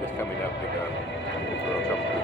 Just coming up with the girl jump through.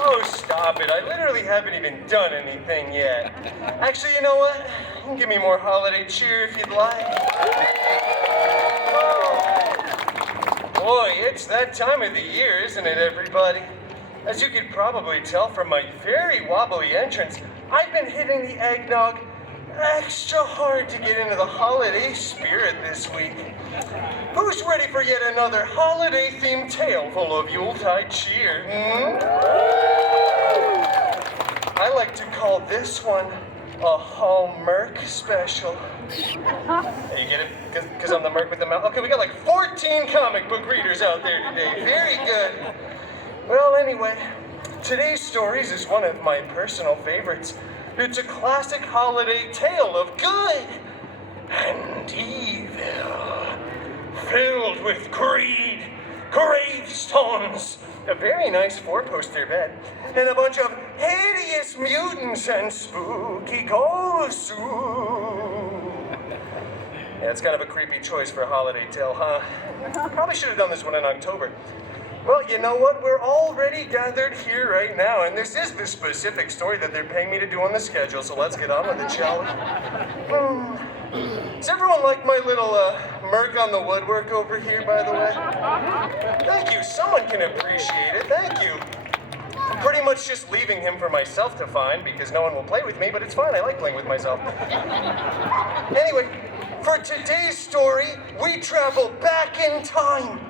Oh, stop it. I literally haven't even done anything yet. Actually, you know what? You can give me more holiday cheer if you'd like. Oh. Boy, it's that time of the year, isn't it, everybody? As you could probably tell from my very wobbly entrance, I've been hitting the eggnog extra hard to get into the holiday spirit this week. Who's ready for yet another holiday-themed tale full of Yuletide cheer? I like to call this one a Hallmark special. Hey, you get it? Because I'm the Merc with the mouth. Okay, we got like 14 comic book readers out there today. Very good. Well, anyway, today's stories is one of my personal favorites. It's a classic holiday tale of good and evil, filled with greed, gravestones, a very nice four-poster bed, and a bunch of hideous mutants and spooky ghosts. Ooh. Yeah, it's kind of a creepy choice for a holiday tale, huh? Probably should have done this one in October. Well, you know what? We're already gathered here right now, and this is the specific story that they're paying me to do on the schedule, so let's get on with it, shall we? Does everyone like my little Merc on the woodwork over here, by the way? Thank you. Someone can appreciate it. Thank you. I'm pretty much just leaving him for myself to find because no one will play with me, but it's fine. I like playing with myself. Anyway, for today's story, we travel back in time,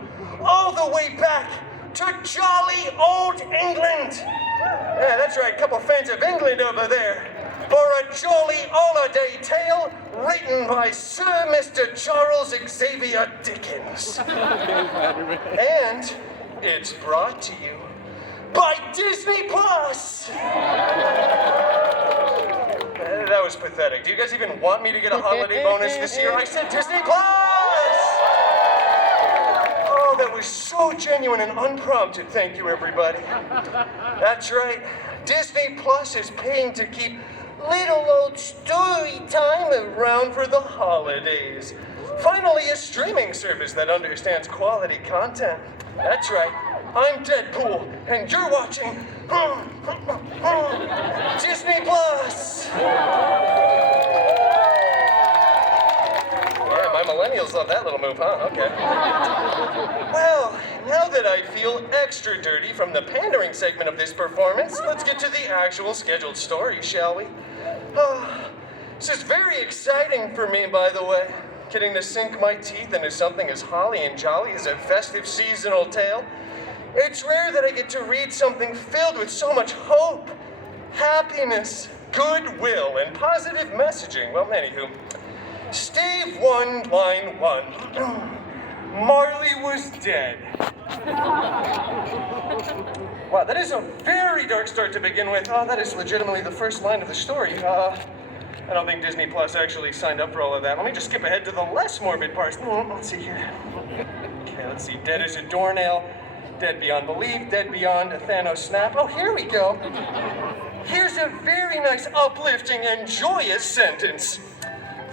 all the way back to jolly old England. Yeah, that's right, a couple fans of England over there. For a jolly holiday tale written by Sir Mr. Charles Xavier Dickens. And it's brought to you by Disney Plus. That was pathetic. Do you guys even want me to get a holiday bonus this year? I said Disney Plus! Oh, that was so genuine and unprompted. Thank you, everybody. That's right. Disney Plus is paying to keep little old Storytime around for the holidays. Finally, a streaming service that understands quality content. That's right. I'm Deadpool, and you're watching Disney Plus. Yeah, my millennials love that little move, huh? Okay. Well, now that I feel extra dirty from the pandering segment of this performance, let's get to the actual scheduled story, shall we? This is very exciting for me, by the way. Getting to sink my teeth into something as holly and jolly as a festive seasonal tale. It's rare that I get to read something filled with so much hope, happiness, goodwill, and positive messaging. Well, anywho, Stave 1, line 1. Marley was dead. Wow, that is a very dark start to begin with. Oh, that is legitimately the first line of the story. I don't think Disney Plus actually signed up for all of that. Let me just skip ahead to the less morbid parts. Let's see here. Okay, let's see. Dead as a doornail, dead beyond belief, dead beyond a Thanos snap. Oh, here we go. Here's a very nice, uplifting, and joyous sentence.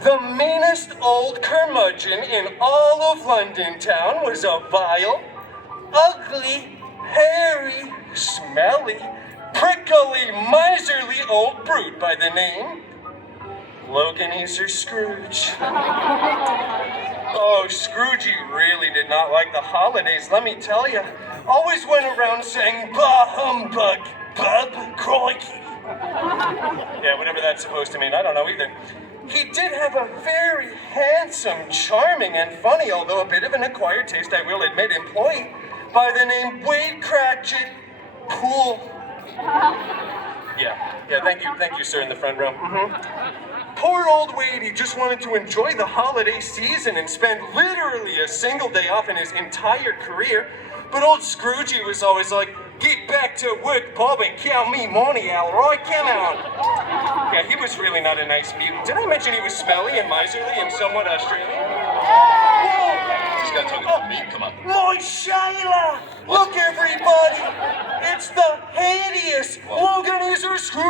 The meanest old curmudgeon in all of London town was a vile, ugly, hairy, smelly, prickly, miserly old brute by the name Logan Easer Scrooge. Oh, Scroogey really did not like the holidays, let me tell you. Always went around saying, bah humbug, bub, crikey. Yeah, whatever that's supposed to mean, I don't know either. He did have a very handsome, charming, and funny, although a bit of an acquired taste, I will admit, employee by the name Wade Cratchit Pool. Yeah, thank you, sir, in the front row. Poor old Wade, he just wanted to enjoy the holiday season and spend literally a single day off in his entire career. But old Scroogey was always like, get back to work, Bob, and count me money, all right? Come on. Yeah, he was really not a nice mutant. Did I mention he was smelly and miserly and somewhat Australian? Whoa! This guy talking to me? Come on. My Shayla! Look, everybody! It's the hideous Organizer Scrooge!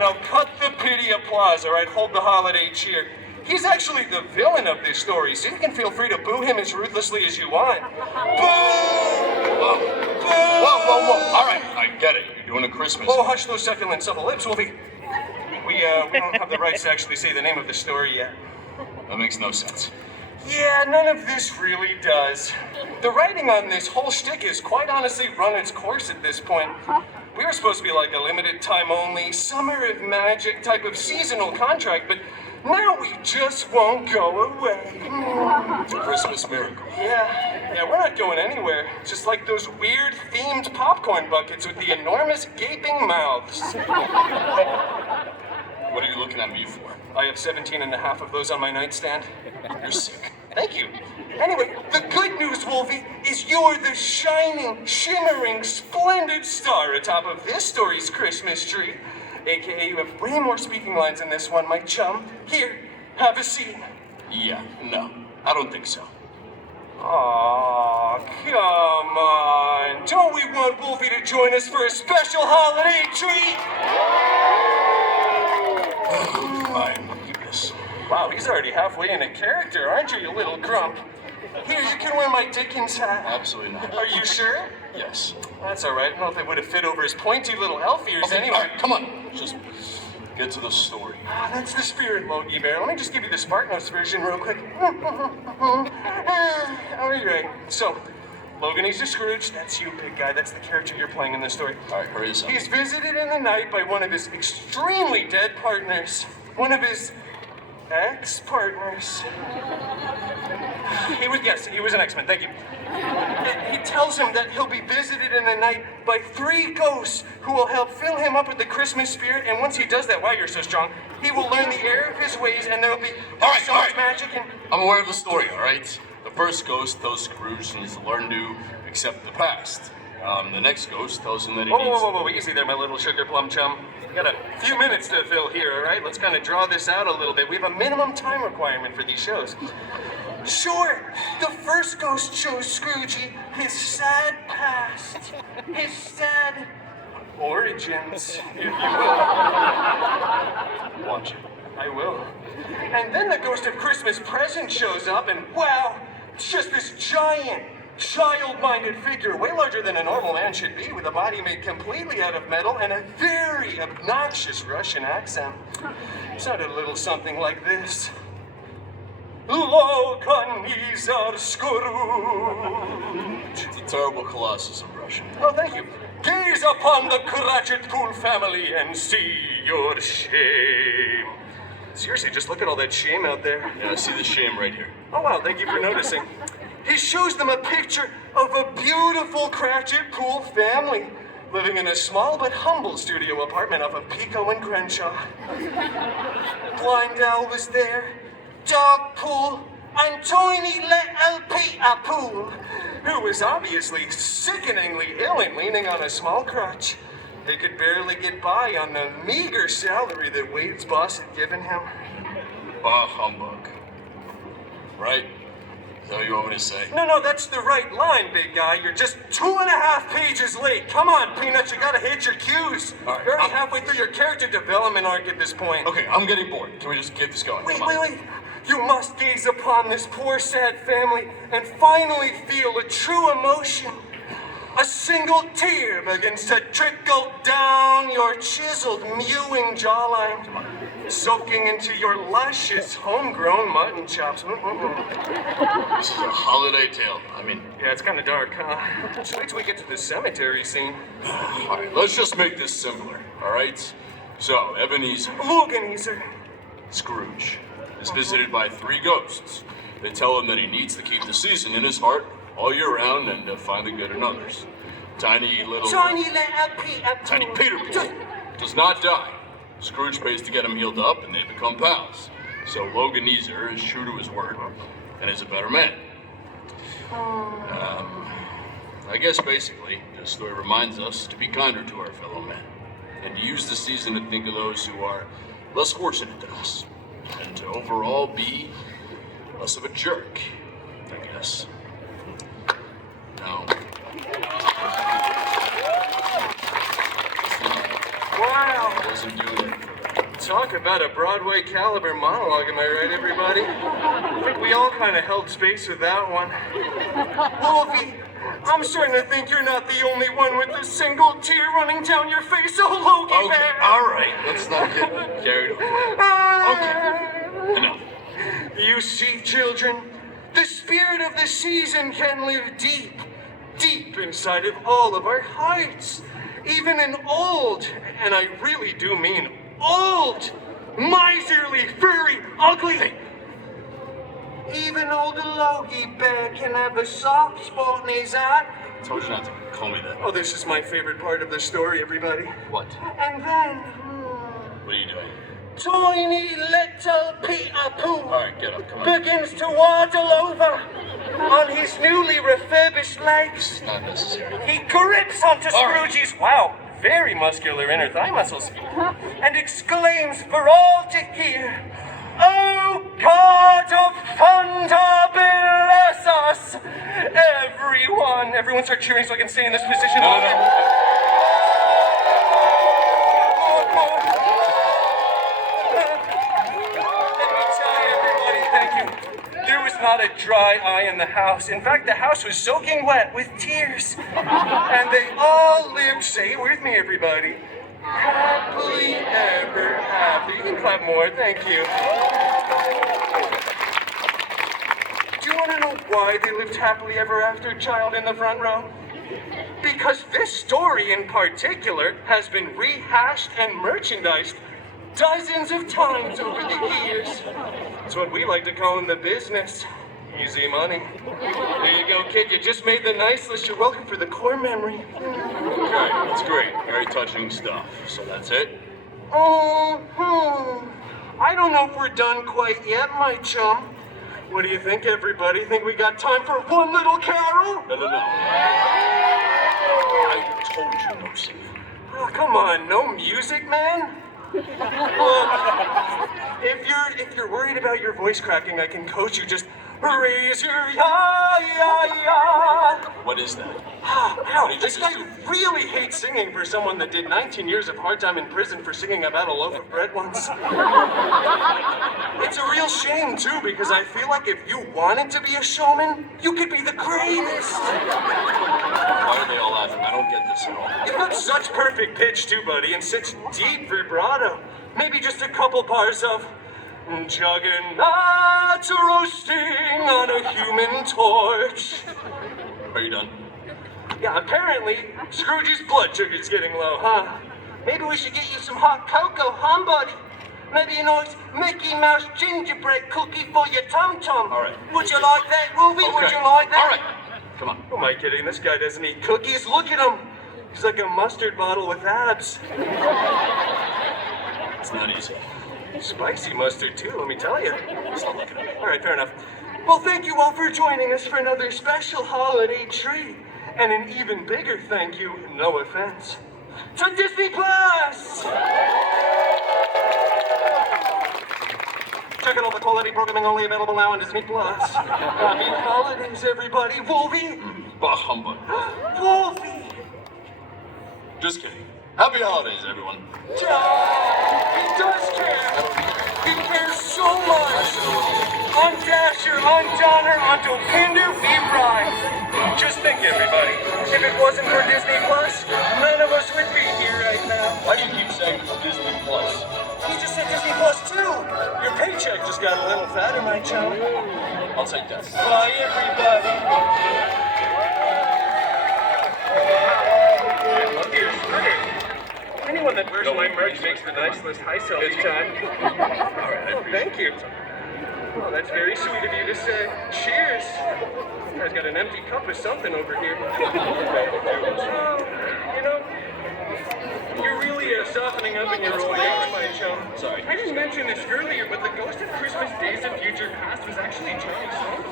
No. Cut the pity applause, all right? Hold the holiday cheer. He's actually the villain of this story, so you can feel free to boo him as ruthlessly as you want. Boo! Whoa. All right, I get it. You're doing a Christmas. Oh, hush those succulent supple lips, Wolfie. We don't have the rights to actually say the name of the story yet. That makes no sense. Yeah, none of this really does. The writing on this whole shtick is quite honestly run its course at this point. We were supposed to be like a limited time only, summer of magic type of seasonal contract, but now we just won't go away. It's a Christmas miracle. Yeah, we're not going anywhere. Just like those weird themed popcorn buckets with the enormous gaping mouths. What are you looking at me for? I have 17 and a half of those on my nightstand. You're sick. Thank you. Anyway, the good news, Wolfie, is you're the shining, shimmering, splendid star atop of this story's Christmas tree. AKA, you have way more speaking lines in this one, my chum. Here, have a seat. Yeah, no, I don't think so. Aw, come on. Don't we want Wolfie to join us for a special holiday treat? Fine, keep this. Wow, he's already halfway into character, aren't you little grump? Here, you can wear my Dickens hat. Absolutely not. Are you sure? Yes. That's all right. I don't know if it would have fit over his pointy little elf ears anyway. All right, come on. Just get to the story. That's the spirit, Logie Bear. Let me just give you the SparkNotes version real quick. All right. So, Logan, he's a Scrooge. That's you, big guy. That's the character you're playing in this story. All right, hurry this up. He's visited in the night by one of his extremely dead partners. One of his ex-partners. He was an X-Men, thank you. He tells him that he'll be visited in the night by 3 ghosts who will help fill him up with the Christmas spirit, and once he does that, wow, you're so strong, he will learn the error of his ways, and there'll be so much magic and... I'm aware of the story, all right? The first ghost tells Scrooge he needs to learn to accept the past. The next ghost tells him that he needs... Whoa, easy there, my little sugar plum chum. We got a few minutes to fill here, all right? Let's kind of draw this out a little bit. We have a minimum time requirement for these shows. Sure, the first ghost shows Scroogey his sad past, his sad origins, if you will. Watch it. I will. And then the ghost of Christmas present shows up, and wow, it's just this giant, child-minded figure, way larger than a normal man should be, with a body made completely out of metal and a very obnoxious Russian accent. It sounded a little something like this. Lokanizar Scrooge. It's a terrible colossus of Russian. Oh, thank you. Gaze upon the Cratchit Pool family and see your shame. Seriously, just look at all that shame out there. Yeah, I see the shame right here. Oh, wow, thank you for noticing. He shows them a picture of a beautiful Cratchit Pool family living in a small but humble studio apartment off of Pico and Crenshaw. Blind Al was there, Dog Pool, and Tiny Little Peter Pool, who was obviously sickeningly ill and leaning on a small crutch. They could barely get by on the meager salary that Wade's boss had given him. Bah humbug. Right? Is that what you want me to say? No, that's the right line, big guy. You're just 2.5 pages late. Come on, Peanuts, you gotta hit your cues. All right, You're already halfway through your character development arc at this point. Okay, I'm getting bored. Can we just get this going? Come on. Wait. You must gaze upon this poor, sad family and finally feel a true emotion. A single tear begins to trickle down your chiseled, mewing jawline. soaking into your luscious homegrown mutton chops. This is a holiday tale. Yeah, it's kind of dark, huh? Just wait till we get to the cemetery scene. All right, let's just make this simpler, all right? So, Ebenezer, Ebenezer. Scrooge, is visited by 3 ghosts. They tell him that he needs to keep the season in his heart all year round and find the good in others. Tiny Peter Pool does not die. Scrooge pays to get him healed up and they become pals. So Loganezer is true to his word and is a better man. I guess basically, this story reminds us to be kinder to our fellow men and to use the season to think of those who are less fortunate than us and to overall be less of a jerk, I guess. Now, Wow. I wasn't doing it. Talk about a Broadway caliber monologue, am I right, everybody? I think we all kind of held space with that one. Wolfie, I'm starting to think you're not the only one with a single tear running down your face, oh Logie Okay, Bear. all right, let's not get carried away. Okay, enough. You see, children, the spirit of the season can live deep, deep inside of all of our hearts. Even an old, and I really do mean old, miserly, furry, ugly. Even old Logie Bear can have a soft spot in his heart. I told you not to call me that. Oh, this is my favorite part of the story, everybody. What? And then, What are you doing? tiny little Peter Pooh All right, get up, come on. begins to waddle over on his newly refurbished legs. Not necessary. He grips onto All right. Scrooge's, wow, very muscular inner thigh muscles, and exclaims for all to hear, "Oh God of thunder, bless us!" Everyone start cheering so I can stay in this position. No. Let me tell you, everybody, thank you. There was not a dry eye in the house. In fact, the house was soaking wet with tears. And they all lived, say it with me, everybody, happily ever happy. You can clap more, thank you. Do you want to know why they lived happily ever after, child in the front row? Because this story in particular has been rehashed and merchandised dozens of times over the years. It's what we like to call in the business easy money. There you go, kid. You just made the nice list. You're welcome for the core memory. Okay, that's great. Very touching stuff. So that's it? I don't know if we're done quite yet, my chum. What do you think, everybody? Think we got time for one little carol? No. I told you no singing. Oh, come on, no music, man? Look, if you're worried about your voice cracking, I can coach you. Just raise your ya. What is that? Ow, this guy really hates singing for someone that did 19 years of hard time in prison for singing about a loaf of bread once. It's a real shame, too, because I feel like if you wanted to be a showman, you could be the greatest. Why are they all laughing? I don't get this at all. You've got such perfect pitch, too, buddy, and such deep vibrato. Maybe just a couple bars of juggernauts roasting on a human torch. Are you done? Yeah, apparently, Scrooge's blood sugar's getting low, huh? Maybe we should get you some hot cocoa, huh, buddy? Maybe a nice Mickey Mouse gingerbread cookie for your tum-tum. All right. Would you like that, Wolfie? Okay. Would you like that? All right. Come on. Who am I kidding? This guy doesn't eat cookies. Look at him. He's like a mustard bottle with abs. It's not easy. Spicy mustard, too, let me tell you. Stop looking at me. All right, fair enough. Well, thank you all for joining us for another special holiday treat. And an even bigger thank you, no offense, to Disney Plus! Check out all the quality programming only available now on Disney Plus. Happy holidays, everybody. Wolfie! Bah humbug. Wolfie! Just kidding. Happy holidays, everyone. He does care! He cares so much! On Dasher, on Donner, on Dopinder, we ride! Just think, everybody, if it wasn't for Disney Plus, none of us would be here right now. Why do you keep saying Disney Plus? You just said Disney Plus 2. Your paycheck just got a little fatter, my chum. I'll take that. Bye, everybody. Anyone that wears my merch makes the nicest high sell each time. All right, Thank you. Well, that's very sweet of you to say. Cheers. You guys got an empty cup of something over here. You know, you're really softening up in your old age, my chum. Sorry. I didn't mention this earlier, but the ghost of Christmas Days of Future Past was actually Johnny Storm